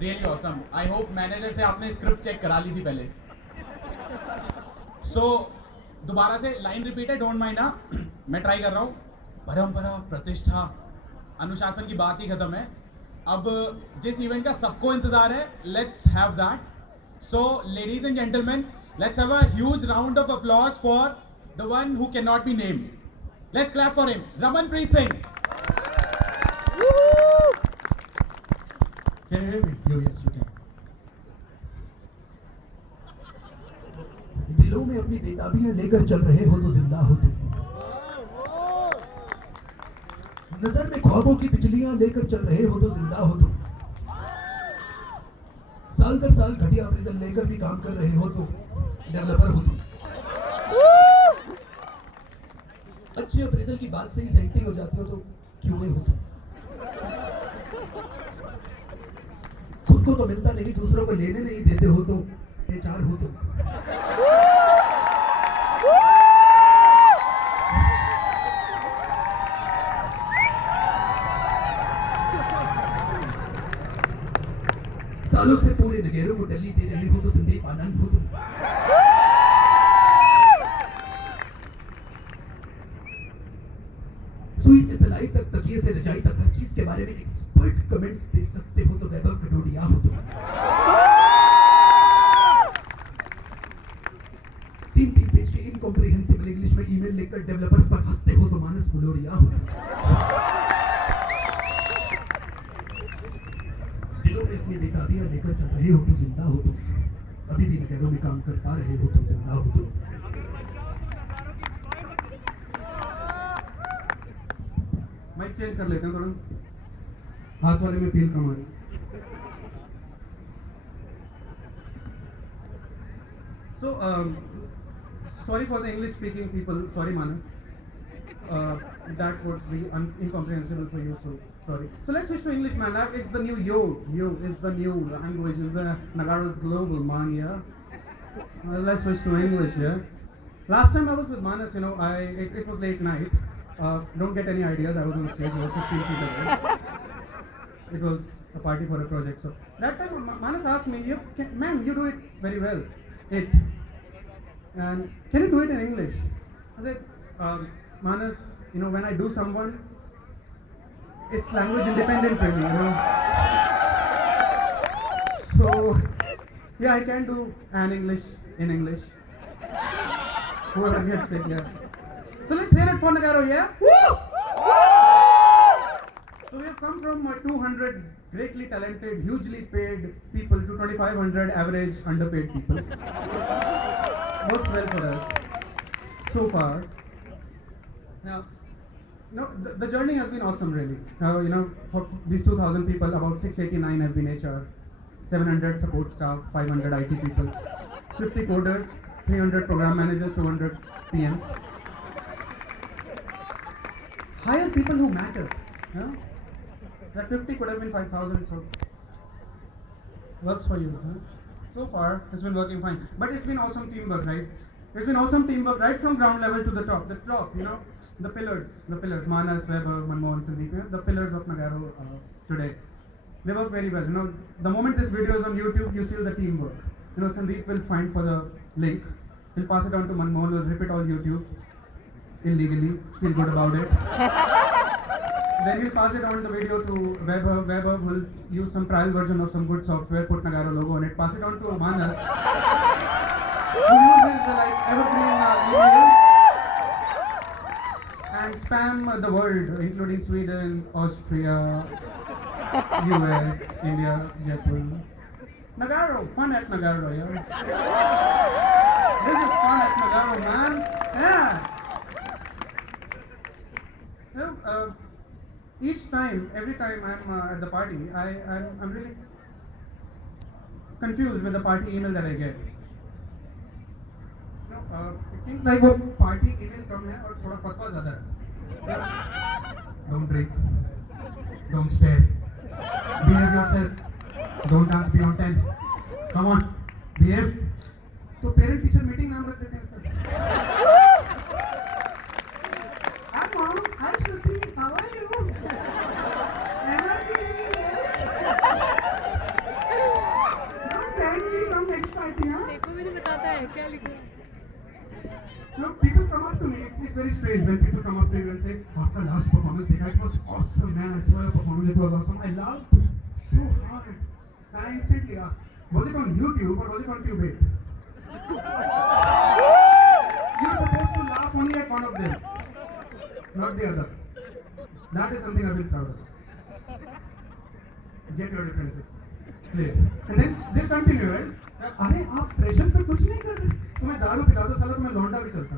Really awesome. I hope manager से आपने script check करा ली थी पहले. सो दोबारा से लाइन रिपीट है, डोंट माइंड. हाँ मैं ट्राई कर रहा हूँ. परंपरा, प्रतिष्ठा, अनुशासन की बात ही खत्म है. अब जिस इवेंट का सबको इंतजार है, let's have that. So ladies and gentleman, let's have a huge round of applause for the one who can not be named. Let's clap for him, Ramanpreet Singh. Can you hear me? Oh, yes, you can. दिलों में अपनी बेताबियां लेकर चल रहे हो तो जिंदा हो तुम. नजर में ख्वाबों की बिजलियां लेकर चल रहे हो तो जिंदा हो तुम. साल दर साल घटिया अप्रेजल लेकर भी काम कर रहे हो तो डेवलपर हो तुम. अच्छे अप्रेजल की बात से ही सेंटी हो जाती हो तो क्यूए हो तुम. खुद को तो मिलता नहीं, दूसरों को लेने नहीं देते हो तो एचआर हो तुम. सालों से पूरे नगेरों को दिल्ली दे रहे हो तो संदीप आनंद हो तुम. सुई से सिलाई तक, तकिए से रजाई तक, हर चीज के बारे में एक्सपर्ट कमेंट्स दे सकते हो तो वैभव कटोरिया हो तुम. 3-3 पेज के इनकॉम्प्रिहेंसिबल इंग्लिश में ईमेल लिखकर डेवलपर्स पर हंसते हो तो मानस फुलोरिया हो तुम. दिलों में अपनी बेताबियां लेकर चल रहे हो तो जिंदा हो तुम. अभी भी नगरों में काम कर पा रहे हो तो जिंदा हो तुम. माइक चेंज कर लेते हैं थोड़ा, हाथ वाले में फील कम आ रही. So, sorry for the English speaking people, sorry Manas. That would be incomprehensible for you, so sorry. So let's switch to English, man. It's the new yo is the new language. Nagaro's global, man, yeah. Let's switch to English, yeah. Last time I was with Manas, you know, it was late night. Don't get any ideas, I was on stage, I was 15 feet away. It was a party for a project, so that time Manas asked me, ma'am, you do it very well. And can you do it in English? I said, Manas, you know, when I do someone, it's language independent really, you know. So, yeah, I can do an English in English. Whoever gets it, yeah. So let's hear it for Nagaro, yeah? Woo! So we have come from 200 greatly talented, hugely paid people to 2,500 average underpaid people. Works well for us so far. Now, the journey has been awesome, really. You know, for these 2,000 people, about 689 have been HR, 700 support staff, 500 IT people, 50 coders, 300 program managers, 200 PMs. Hire people who matter. You know? That 50 could have been 5,000, so works for you. Huh? So far, it's been working fine. But it's been awesome teamwork, right? It's been awesome teamwork right from ground level to the top. The top, you know, the pillars, Manas, Weber, Manmohan, Sandeep, you know, the pillars of Nagaro today. They work very well. You know, the moment this video is on YouTube, you see the teamwork. You know, Sandeep will find for the link. He'll pass it on to Manmohan, who'll rip it all YouTube illegally, feel good about it. Then he'll pass it on the video to Weber. Weber will use some trial version of some good software, put Nagaro logo on it, pass it on to Manas, who uses like evergreen email and spam the world, including Sweden, Austria, US, India, Jaipur. Nagaro, fun at Nagaro, yeah. This is fun at Nagaro, man. Yeah. You know, every time I'm at the party, I'm really confused with the party email that I get. You know, it seems like वो party email कम है और थोड़ा फतवा ज़्यादा है. Don't drink, don't stare, behave yourself, don't dance beyond 10. Come on, behave. तो parent teacher meeting नाम रख देते हैं इसका. Hi mom, hi Shruti, how are you? Am I behaving well? it's very strange when people come up to you and say, "Aapka last performance dekha, it was awesome, man. I saw your performance, it was awesome. I laughed so hard." And I instantly asked, "Was it on YouTube or was it on Tube 8?" You're supposed to laugh only at one of them, not the other. That is something I've been proud of. Get your differences clear. And then they'll continue, right? अरे आप pressure पे कुछ नहीं कर रहे, तुम्हें दारू पिला दो साला, तुम्हें लौंडा भी चलता।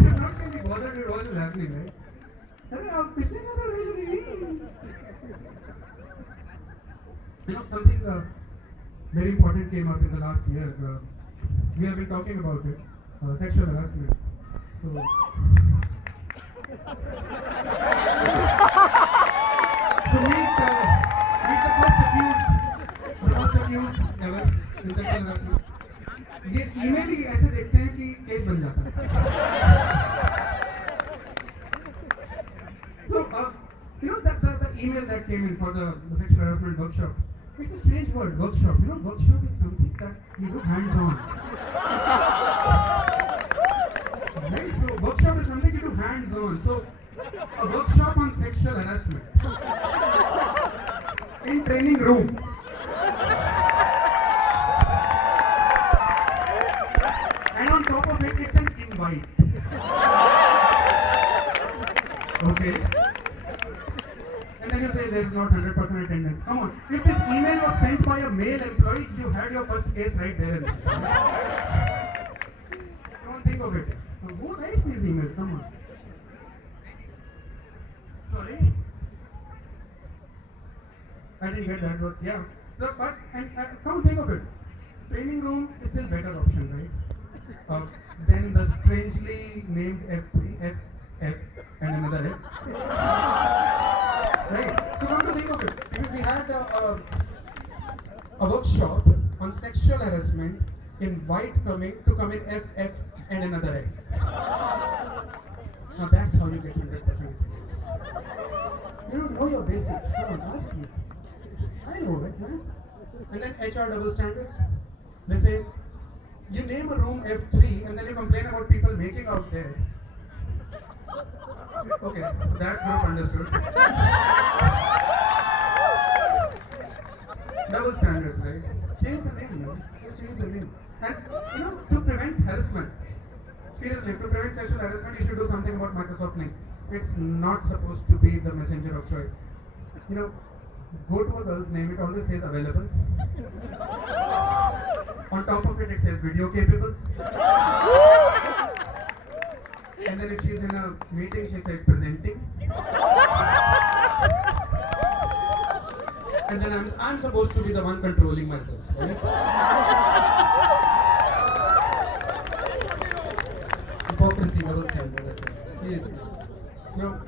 You're not really bothered with what is happening, right? अरे आप पिछले साल रहे नहीं। You know, something very important came up in the last year. We have been talking about it, sexual harassment. So, meet the first accused ever in sexual harassment. ये email ही ऐसे देखते हैं कि केस बन जाता है. So, you know that the email that came in for the sexual harassment workshop. It's a strange word, workshop. You know, workshop is something that you do hands-on. Right? So, workshop is something you do hands-on. So, a workshop on sexual harassment in training room. And on top of it, it's an invite. Okay. And then you say there is not 100% attendance. Come on. If this email was sent by a male employee, you had your first case right there. Don't think of it. Who writes these emails? Come on. Sorry? I didn't get that. Was yeah. So, but and come think of it. Training room is still better option, right? Than the strangely named F3, F, and another F. Right. So come to think of it, if we had a workshop on sexual harassment, invite coming to come in F, and another F. Now that's how you get 100%. You don't know your basics. Come on, ask me. I know it, man. And then HR double standards. They say, you name a room F3 and then you complain about people making out there. Okay, that group understood. Double standards, right? Change the name, man. Just change the name. And, you know, to prevent harassment, seriously, to prevent sexual harassment, you should do something about Microsoft Link. It's not supposed to be the messenger of choice. You know, go to a girl's name, it always says available. On top of it, it says video capable. And then if she's in a meeting, she says presenting. And then I'm supposed to be the one controlling myself, right? Hypocrisy, double standard. Yes. You know,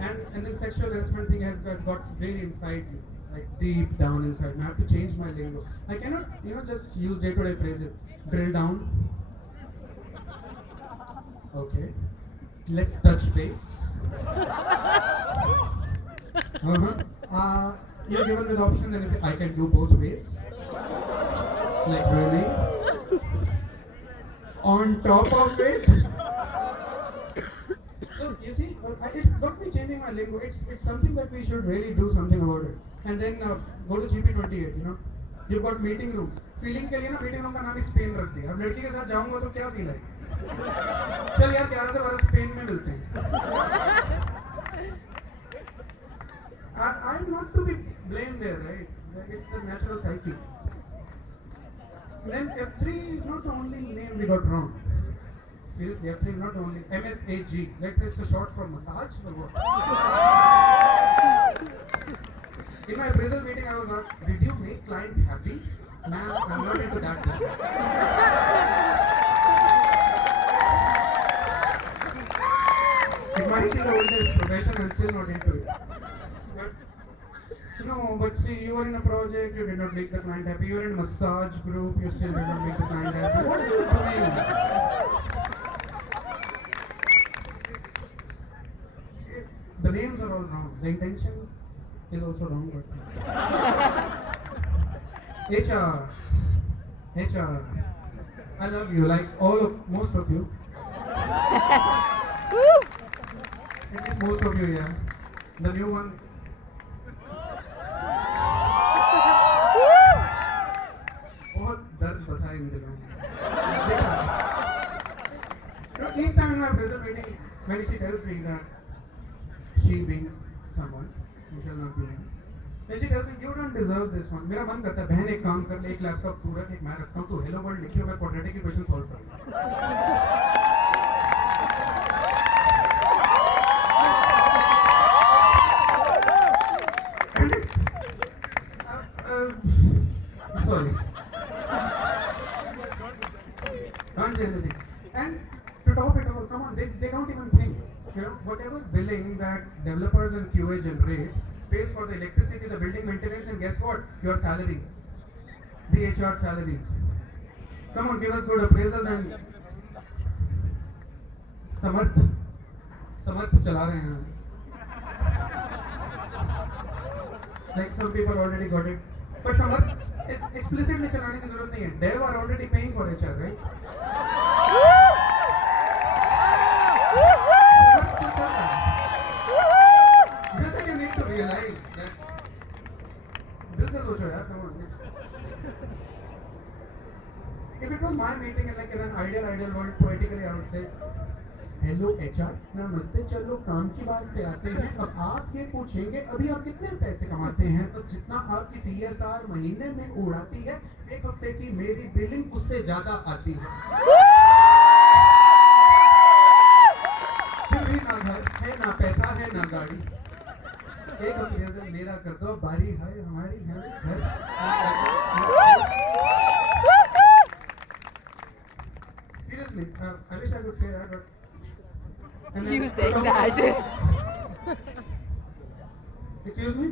and then sexual harassment thing has got really inside you, like deep down inside. I have to change my lingo. I cannot, you know, just use day-to-day phrases. Drill down. Okay. Let's touch base. You're given with options and you say, I can do both ways. Like really? On top of it. So you see, it's got me changing my lingo. It's something that we should really do something about it. And then go to GP28, you know. You've got meeting rooms. Feeling के लिए ना meeting room का नाम Spain रख दिया. अब लड़की के साथ जाऊँगा तो क्या फील है? चल यार 11 से 12 स्पेन में मिलते हैं. I'm not to be blamed there, right? It's the natural psyche. Then F3 is not the only name we got wrong. Seriously, F3 is not the only. MSAG. Let's say it's a short for massage or what? In my appraisal meeting, I was asked, did you make client happy? Nah, I'm not into that business. It might be the oldest profession, I'm still not into it. No, but see, you were in a project, you did not make the client happy. You were in a massage group, you still did not make the client happy. What are you doing? The names are all wrong. The intention is also wrong. But HR. I love you, like most of you. At least most of you, yeah. The new one. बहुत दर्द बसा है इन दिनों. देखा. Each time in my prison meeting, when she tells me that she being someone, we shall not be named, then she tells me you don't deserve this one. मेरा मन करता है बहन एक काम कर ले, एक लैपटॉप पूरा एक मैं रखता हूँ, तू हेलो वर्ल्ड लिखियो, मैं क्वाड्रेटिक इक्वेशन सॉल्व करूँगा. Sorry. Can't say anything. And to top it all, come on, they don't even think. You know, whatever billing that developers and QA generate pays for the electricity, the building maintenance, and guess what? Your salaries. The HR salaries. Come on, give us good appraisals and समर्थ चला रहे हैं. Like some people already got it. But Samarth explicitly चलाने की जरूरत नहीं है. Dev are already paying for HR, right? Just that you need to realize that this is what you have. Come on, if it was my meeting and like in an ideal world, poetically I would say, hello HR, नमस्ते, चलो काम की बात पे आते हैं. अब आप ये पूछेंगे अभी आप कितने पैसे कमाते हैं, तो जितना आपकी CSR महीने में उड़ाती है, एक हफ्ते की मेरी बिलिंग उससे ज्यादा आती है. फिर भी ना घर है, ना पैसा है, ना गाड़ी. एक अप्रेजल मेरा कर दो, बारी है हमारी है घर. Seriously, I wish I could say that, but You saying that? Excuse me?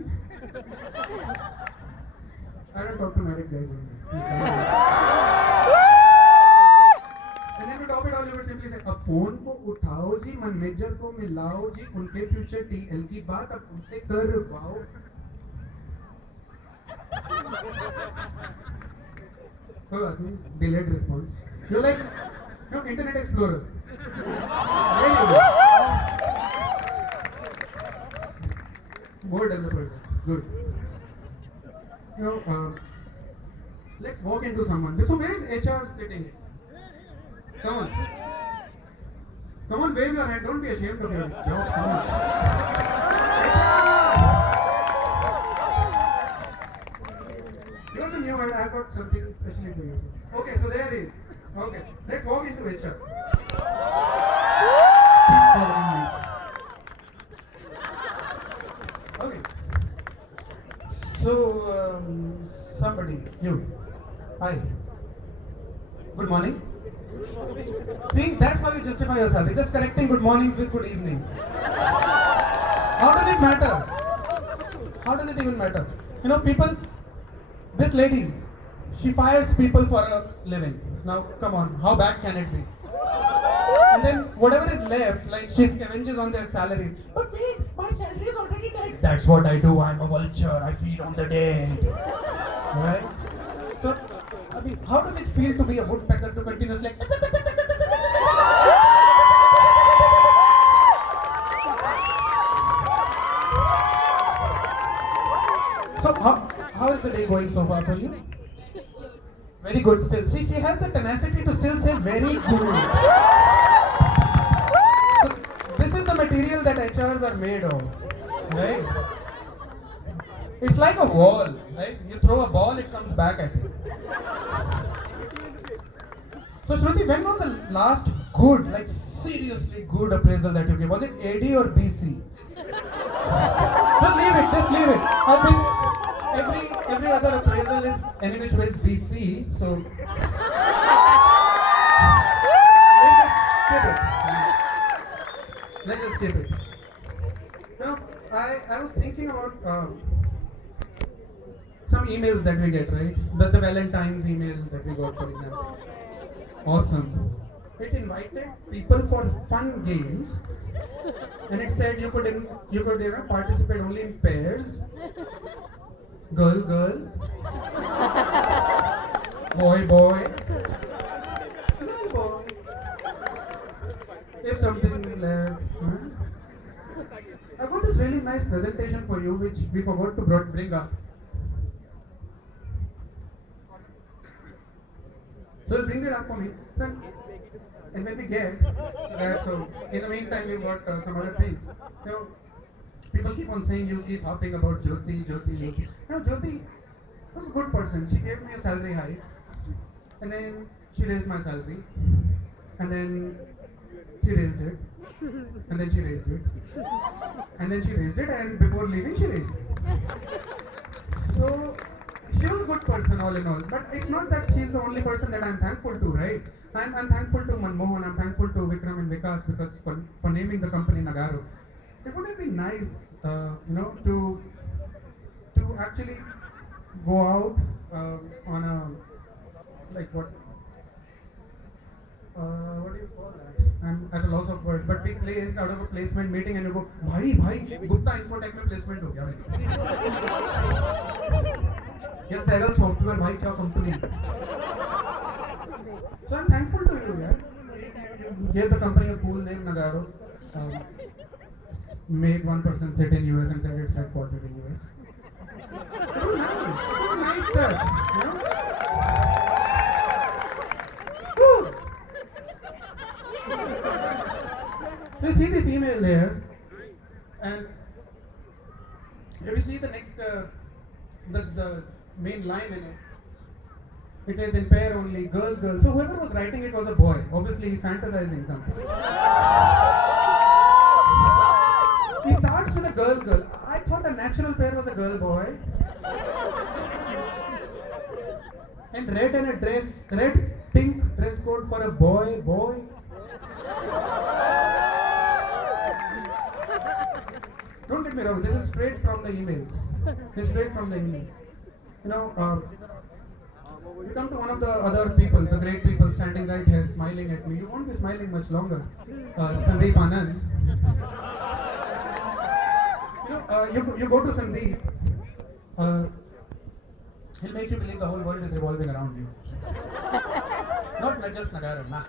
I don't talk to married guys only. And then to top it all, you would simply say, अब phone को उठाओ जी, manager को मिलाओ जी, उनके future TL की बात अब उनसे करवाओ. कोई बात नहीं, delayed response. You're like, no, Internet Explorer. More developers, good. You know, let's walk into someone. So where is HR sitting? Come on. Come on, wave your hand. Don't be ashamed of your job. Come on. You're the new head. I've got something specially for you. Okay, so there it is. Okay, let's walk into HR. Okay. So, somebody, you. Hi. Good morning. See, that's how you justify yourself. You're just correcting good mornings with good evenings. How does it matter? How does it even matter? You know, people, this lady, she fires people for a living. Now, come on, how bad can it be? And then whatever is left, like she scavenges on their salaries. But wait, my salary is already dead. That's what I do. I'm a vulture. I feed on the dead. Right? So, I mean, how does it feel to be a woodpecker to continuously like? So, how is the day going so far for you? Very good still. See, she has the tenacity to still say very good. So, this is the material that HRs are made of, right? It's like a wall, right? You throw a ball, it comes back at you. So, Shruti, when was the last good, like seriously good appraisal that you gave? Was it AD or BC? Just leave it, just leave it. I think every other appraisal is any which ways BC, so let's just skip it. You know, I was thinking about some emails that we get, right? The Valentine's email that we got, for example. Awesome. It invited people for fun games, and it said you could participate only in pairs. Girl, boy. very nice presentation for you, which we forgot to bring up. So you'll bring it up for me. Then, and when we get that, so in the meantime, we got some other things. You know, people keep on saying you keep harping about Jyoti, Jyoti, Jyoti. Now, Jyoti was a good person. She gave me a salary hike, and then she raised my salary, and then she raised it, and then she raised it, and then she raised it, and before leaving, she raised it. So she was a good person all in all. But it's not that she's the only person that I'm thankful to, right? I'm thankful to Manmohan, I'm thankful to Vikram and Vikas because for naming the company Nagarro. It would have been nice, to actually go out on a like what do you call that? I'm at a loss of words. But we placed out of a placement meeting and you go, भाई Gupta Infotech में placement हो गया भाई. ये Segal Software भाई क्या company? So I'm thankful to you, yeah. You gave the company a cool name, Nagarro. Made one person sit in US and said it's headquartered in US. It was nice. It was a nice touch, you know. Woo! You see this email there, and if you see the next, the main line in it, it says in pair only, girl, girl. So whoever was writing it was a boy. Obviously, he's fantasizing something. He starts with a girl, girl. I thought a natural pair was a girl, boy. And red and a dress, red, pink dress code for a boy, boy. Don't get me wrong, this is straight from the emails. This is straight from the emails. You know, you come to one of the other people, the great people standing right here smiling at me. You won't be smiling much longer. Sandeep Anand. You go to Sandeep. He'll make you believe the whole world is revolving around you. Not just Nagarro, nah.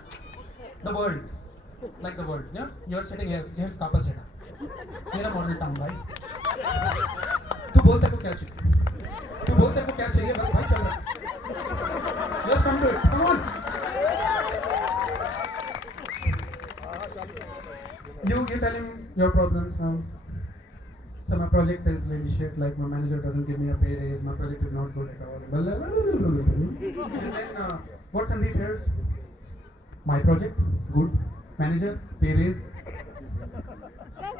The world. Like the world. Yeah? You're sitting here. Here's Kapaseta. मेरा model town भाई. तू बोल तेरे को क्या चाहिए? तू बोल तेरे को क्या चाहिए? बस भाई चल रहा. Just come to it. Come on. You tell him your problems. So my project is really shit. Like my manager doesn't give me a pay raise. My project is not good at all. And then what Sandeep hears? My project good. Manager pay raise.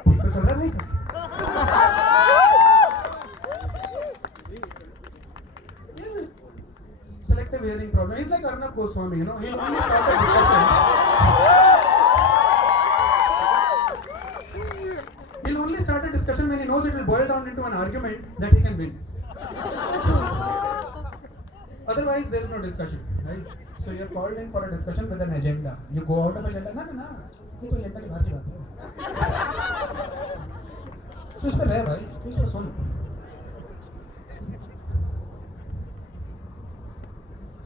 तो चल रहा है भाई सब. Selective hearing problem. He's like Arnab Goswami, you know. He'll only start a discussion. He'll only start a discussion when he knows it will boil down into an argument that he can win. Otherwise, there is no discussion, right? So you're called in for a discussion with an agenda. You go out of agenda. ना ये तो agenda के बाहर की बात है. तो इस पर रह भाई, तो इस पर सुन.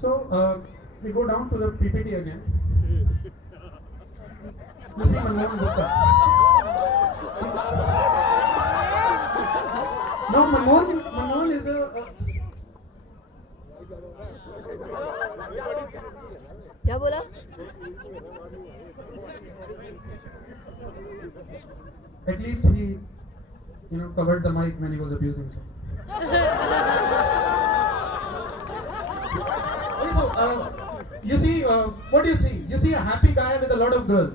So we go down to the PPT again. You see Manmohan Gupta. No, Manmohan is a. क्या बोला? At least he, covered the mic when he was abusing someone. So, you see, what do you see? You see a happy guy with a lot of girls.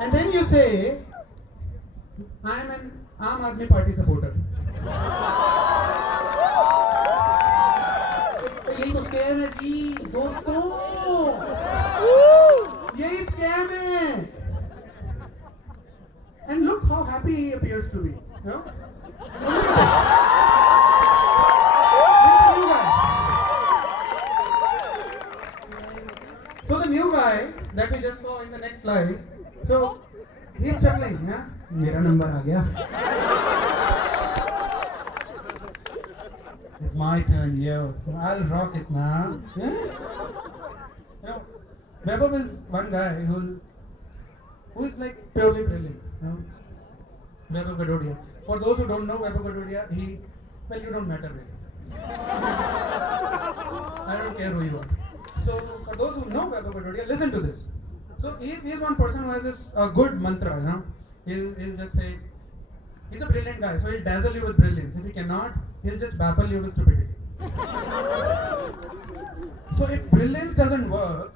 And then you say, I'm an Aam Aadmi Party supporter. यही तो scam है जी दोस्तों. यही scam है. And look how happy he appears to be. You know? So the new guy that we just saw in the next slide. So he's chuckling. Yeah? मेरा number आ गया. It's my turn, yo. I'll rock it now. Yeah? Vaibhav is one guy who is like purely brilliant. Vaibhav Gadodia. For those who don't know Vaibhav Gadodia, you don't matter really. I don't care who you are. So for those who know Vaibhav Gadodia, listen to this. So he's one person who has this good mantra, you know. He'll just say, he's a brilliant guy, so he'll dazzle you with brilliance. If he cannot, he'll just baffle you with stupidity. So if brilliance doesn't work,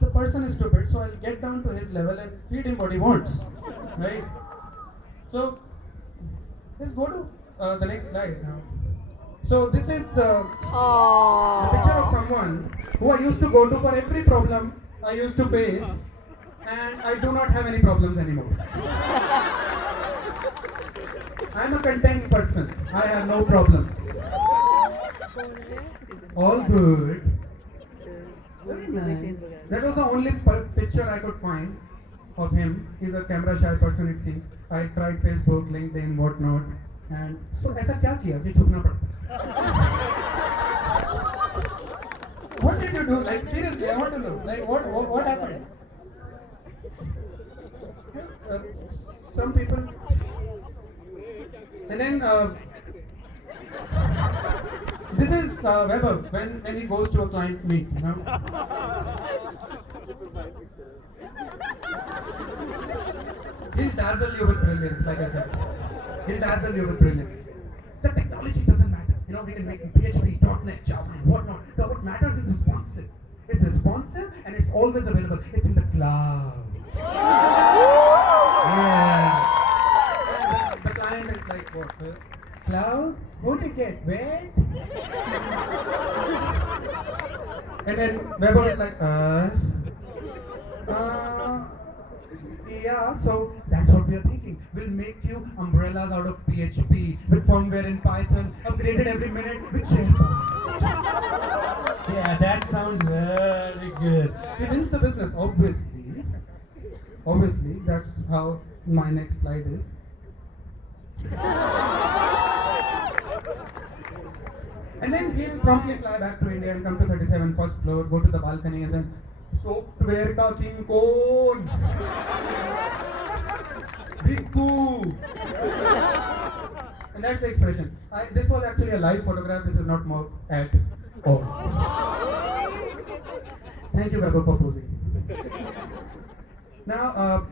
the person is stupid, so I'll get down to his level and feed him what he wants. Right? So let's go to the next slide now. So this is a picture of someone who I used to go to for every problem I used to face, and I do not have any problems anymore. I'm a content person. I have no problems. All good. Very nice. That was the only picture I could find of him. He's a camera shy person, it seems. I tried Facebook, LinkedIn, whatnot, and so ऐसा क्या किया कि छुपना पड़ता? What did you do? Like seriously, I want to know. Like what happened? Some people, and then this is Vaibhav when he goes to a client meet, you know. He'll dazzle you with brilliance, like I said. He'll dazzle you with brilliance. The technology doesn't matter. You know, we can make PHP, .NET, Java, and whatnot. What matters is responsive. It's responsive and it's always available. It's in the cloud. Yeah. And the client is like, what? Cloud? Won't it get wet? And then Vaibhav is like, yeah, so that's what we are thinking. We'll make you umbrellas out of PHP with firmware in Python, upgraded every minute with SharePoint. Yeah, that sounds very good. He wins the business, obviously. Obviously, that's how my next slide is. And then he'll promptly fly back to India and come to 37 first floor, go to the balcony and then software ka king kon? Bhikkhu. And that's the expression. This was actually a live photograph. This is not mock at all. Thank you, Vaibhav, for posing. Now,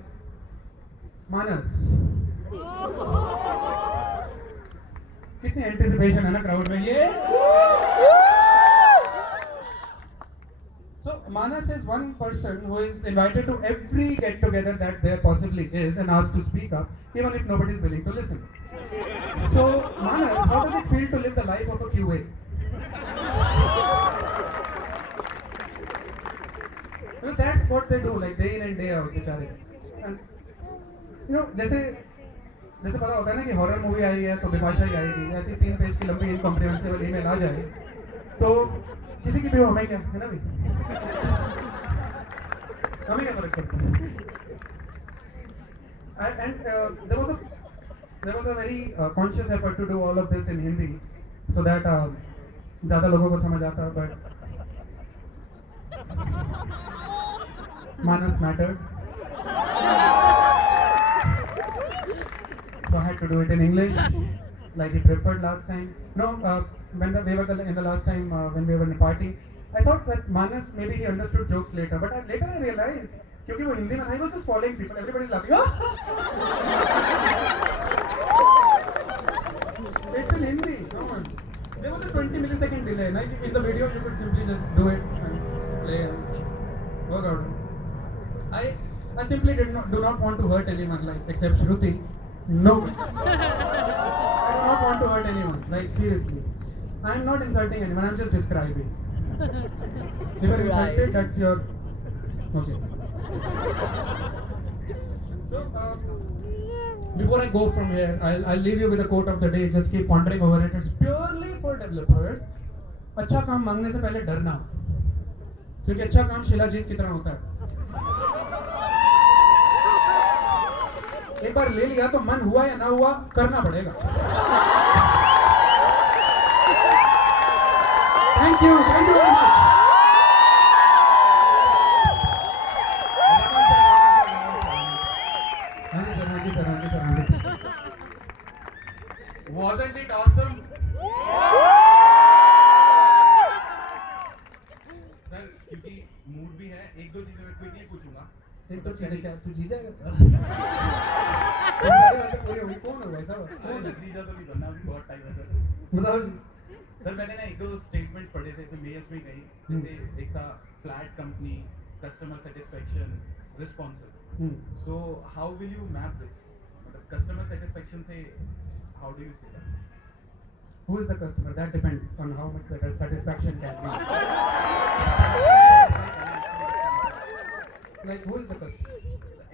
Manas. कितनी anticipation है ना crowd में ये? So Manas is one person who is invited to every get-together that there possibly is and asked to speak up, even if nobody is willing to listen. So Manas, how does it feel to live the life of a QA? Well, that's what they do, like day in and day out, बेचारे. And you know, जैसे पता होता है ना कि horror movie आई है तो बिपाशा ही आएगी, ऐसी 3 पेज की लंबी इनकॉम्प्रिहेंसिबल ईमेल आ जाए तो किसी की भी हमें क्या है ना भाई, हमें क्या फर्क पड़ता है. And there was a very conscious effort to do all of this in Hindi so that ज़्यादा लोगों को समझ आता, but Manas mattered. So I had to do it in English, like he preferred last time. No, when we were in the last time when we were in a party, I thought that Manas maybe he understood jokes later, but later I realized क्योंकि वो हिंदी में I was just following people, everybody is laughing. It's in Hindi, come on. There was a 20 millisecond delay. Like in the video, you could simply just do it and play and work out. I simply do not want to hurt anyone, like except Shruti. No. I do not want to hurt anyone. Like seriously, I am not insulting anyone. I am just describing. If you are insulted, that's your okay. So before I go from here, I'll leave you with a quote of the day. Just keep pondering over it. It's purely for developers. अच्छा काम मांगने से पहले डरना, क्योंकि अच्छा काम शिलाजीत की तरह होता है. एक बार ले लिया तो मन हुआ या ना हुआ करना पड़ेगा. Thank you very much. Thank you, sir. Wasn't it awesome? Sir क्योंकि मूड भी है, एक दो चीजें मैं क्विकली पूछूंगा। एक दो चीजें क्या तू जी जाएगा पूरी होगी कौन होगा ऐसा अरे नतीजा तो नहीं करना, अभी बहुत टाइम है सर। बताओ सर मैंने ना एक दो स्टेटमेंट पढ़े थे, मेयर्स में कहीं, जैसे एक था flat company, customer satisfaction, responsive. So how will you map this? मतलब कस्टमर सेटिस्फेक्शन से how do you say that? Who is the customer? That depends on how much the satisfaction can be. Like who is the customer?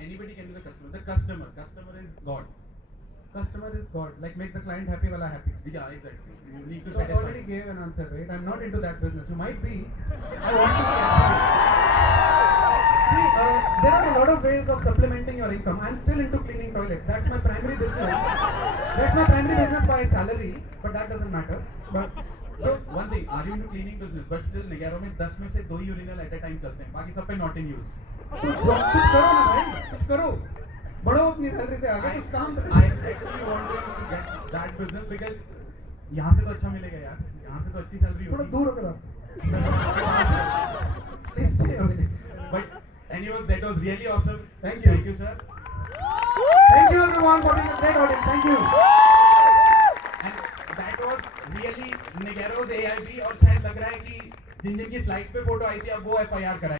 Anybody can be the customer. The customer is God. Customer is God. Like make the client happy while I happy. Yeah, exactly. You need to So I satisfy. already gave an answer, right? I'm not into that business. You might be. I want to be actually. See, there are a lot of ways of supplementing your income. I'm still into cleaning toilets. That's my primary business. That's my primary business by salary, but that doesn't matter. But So one thing, are you into cleaning business? But still निगेरो में 10 में से 2 ही urinal at a time चलते हैं, बाकी सब पे not in use. तो job कुछ करो ना भाई, कुछ करो, बढ़ो अपनी सैलरी से आगे, कुछ काम करो। I actually want to get that business because यहाँ से तो अच्छा मिलेगा यार, यहाँ से तो अच्छी सैलरी थोड़ा होगी। दूर होकर आप। Please stay away. But anyway, that was really awesome. Thank you. Thank you, sir. Thank you everyone for being a great audience. Thank you. And that was really Nigero's AIB, और शायद लग रहा है कि जिन जिन की स्लाइड पे photo आई थी अब वो FIR कराए।